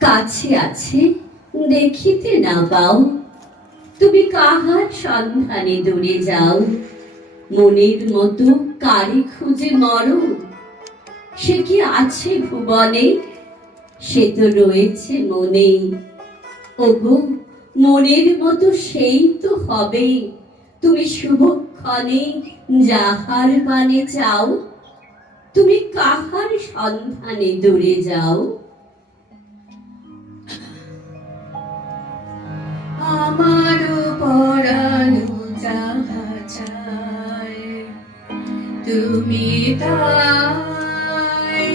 কাছে আছে দেখিতে না পাও, তুমি কাহার সন্ধানে দূরে যাও। মনের মতো কারে খুঁজে মরো, সে কি আছে ভুবনে, সে তো রয়েছে মনেই। ওগো মনের মতো সেই তো হবে, তুমি শুভক্ষণে যাহার পানে চাও। তুমি কাহার সন্ধানে দূরে যাও। আমার পরানো যাহা চায় তুমি তাই,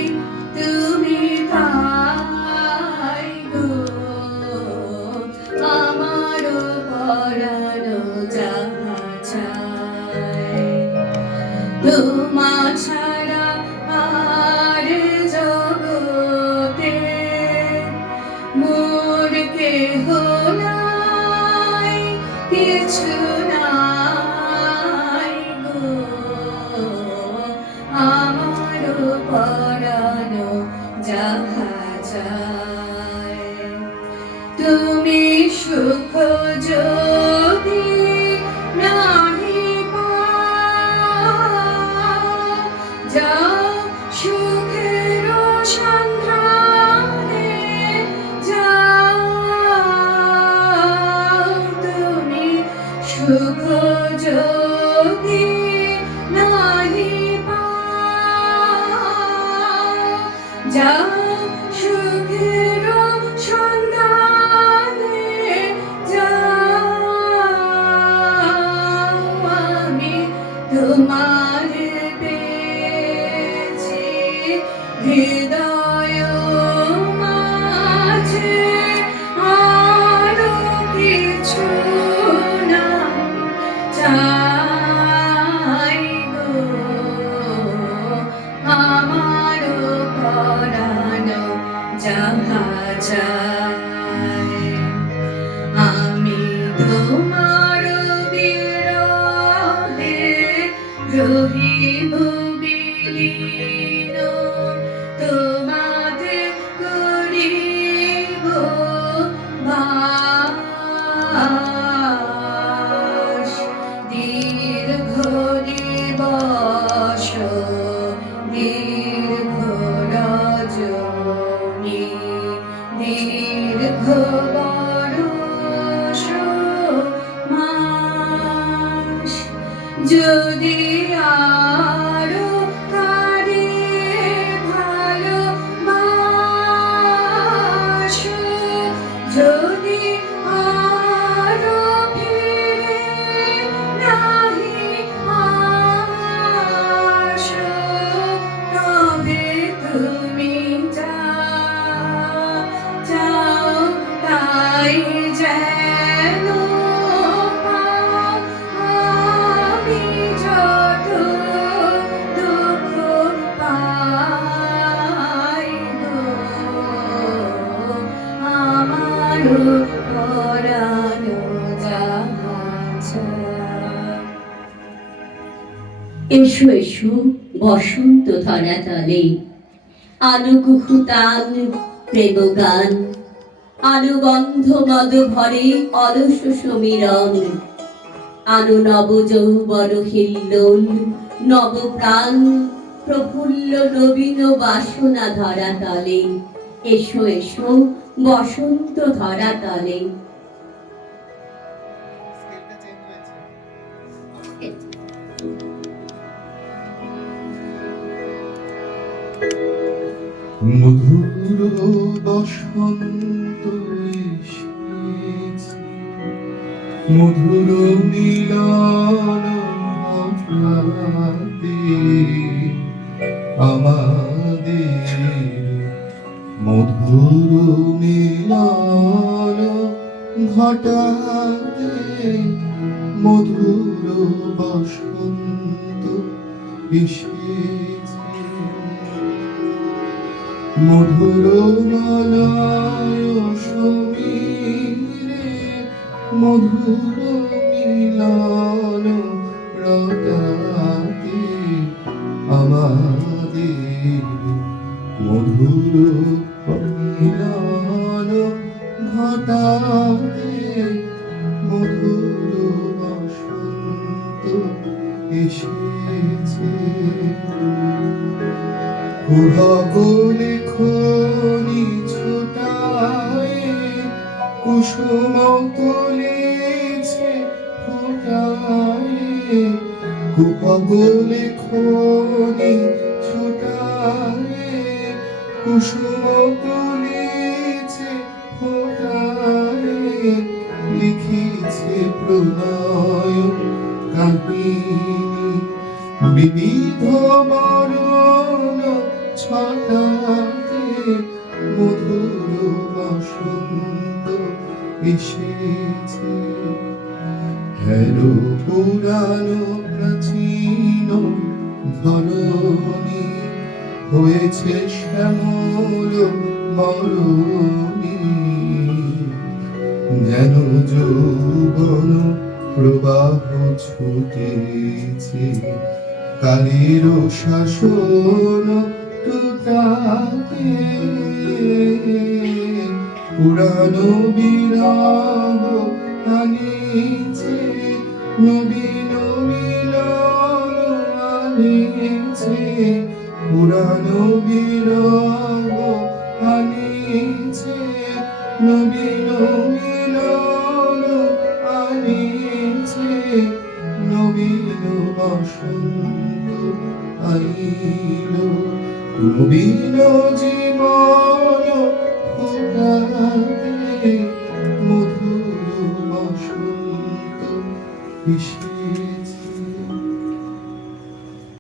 তুমি তাই গো। আমার পরানো যাহা চায় তোমা ছাড়া আর জগতে মোর কেহ নাই, কিছু নাই গো। আমার পরানো যাহা চায় তুমি সুখ যদি নাহি পাও, যাও সুখের সন্ধানে যাও। তুমি সুখ যদি নাহি পাও, যাও সুখের সন্ধানে যাও। আমি তোমার পেয়েছি হৃদয় মাঝে, আরো কিছু না চাই গো। আমার পরানো যাহা চায় আমি তোমার বিরহে রহিব বিলীন, তোমাতে করিব বাস। দীর্ঘ দিবস দীর্ঘ রজনী, দীর্ঘ বরষ মাস। যদি আরো কারে ভালোবাসো, যদি আরো ফিরে নাহি আসো, তবে তুমি যাও তাই যেন পাও। আমি যত দুঃখ পাই গো, আমার পরানো যাহা চায়। এসো এসো বসন্ত ধরাতলে, আলো কুহুতান প্রেম গান, আলো গন্ধ মদ ভরে অলস সমীরণ। আলো নব যৌবন হিল্লোল, নব প্রাণ প্রফুল্ল নবীন বাসনা ধরাতলে। এসো এসো বসন্ত ধরাতলে। মধুর বসন্ত এসেছে, মধুর মিলন ঘটাতে আমাদের, মধুর মিলন ঘটাতে মধুর বসন্ত এসেছে। মধুর মালায় সমীরে মধুর মিলন রটাতে আমাদের, মধুর মিলন ছটাতে মধুর বসন্ত এসেছে। কুহকলে খনি ছোটায় কুসুম তুলেছে ফোটায়। কুহকলে খনি ছোটায় কুসুম তুলেছে ফোটায়। লিখেছে প্রণয় কাহিনী বিবিধ বরণ ছটাতে মধুর বসন্ত এসেছে। হেলো পুরানো প্রাচীন ধরণী হয়েছে শ্যামল বরণী। যেন যৌবন প্রবাহ ছুটেছে কালের শাসন টুটাতে। পুরানো বিরহ আনিছে নবীন মিলন আনিছে। পুরানো বিরহ আনিছে নবীন মিলন আনিছে। নবীন বসন্ত আইল নবীন জীবন ফোটাতে মধুর বসন্ত এসেছে।